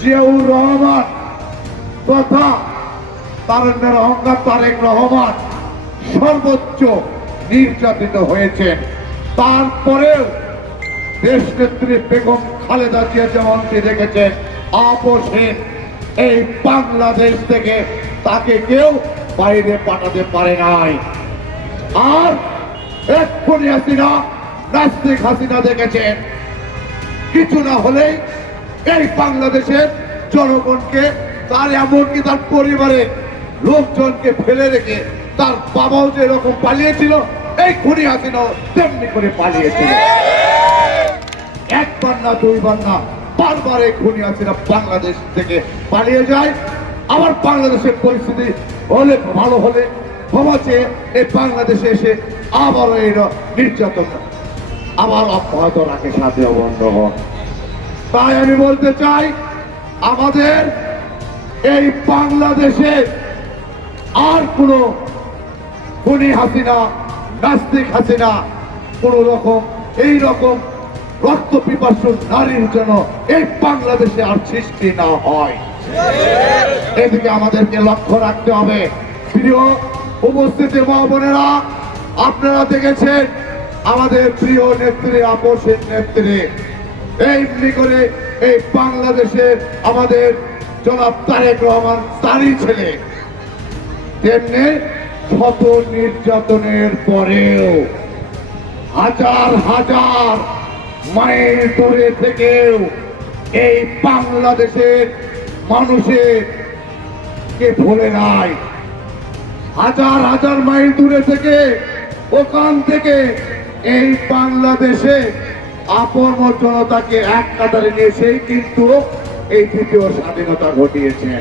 জিয়াউর রহমান তথা তারুণ্যের অহংকার তারেক রহমান সর্বোচ্চ নির্যাতিত হয়েছেন। তারপরেও দেশনেত্রী বেগম খালেদা জিয়া যেমনটি রেখেছেন আপোষহীন, এই বাংলাদেশ থেকে তাকে কেউ বাইরে পাঠাতে পারে নাই। আর এক্ষুনি হাসিনা, নাস্তিক হাসিনা দেখেছেন কিছু না হলেই এই বাংলাদেশের জনগণকে, তার এমনকি তার পরিবারের লোকজনকে ফেলে রেখে তার বাবাও যেরকম পালিয়েছিল, এই খুনি হাসিনাও তেমনি করে পালিয়েছিল। একবার না দুইবার না, বারবার এই খুনি হাসিনা বাংলাদেশ থেকে পালিয়ে যায়। আবার বাংলাদেশের পরিস্থিতি হলে ভালো হলে ক্ষমা চেয়ে এই বাংলাদেশে এসে আবারও এই নির্যাতন আবার অব্যাহত রাখে সাথে বন্ধ হন। তাই আমি বলতে চাই, আমাদের এই বাংলাদেশে আর কোনো খুনি হাসিনা, নাস্তিক হাসিনা কোন রকম এই রকম রক্ত পিপাসু নারীর জন্য এই বাংলাদেশে আর সৃষ্টি না হয়, এদিকে আমাদেরকে লক্ষ্য রাখতে হবে। প্রিয় উপস্থিতি মা বোনেরা, আপনারা দেখেছেন আমাদের প্রিয় নেত্রী, আপোষহীন নেত্রী, এমনি করে এই বাংলাদেশের আমাদের জনাব তারেক রহমান তারই ছেলে, তেমনি শত নির্যাতনের পরেও হাজার হাজার মাইল দূরে থেকেও এই বাংলাদেশের মানুষের কে ভুলে নাই। হাজার হাজার মাইল দূরে থেকে, ওখান থেকে এই বাংলাদেশে আপন জনতাকে এক কাতারে নিয়ে সেই কিন্তু এই তৃতীয় স্বাধীনতা ঘটিয়েছেন।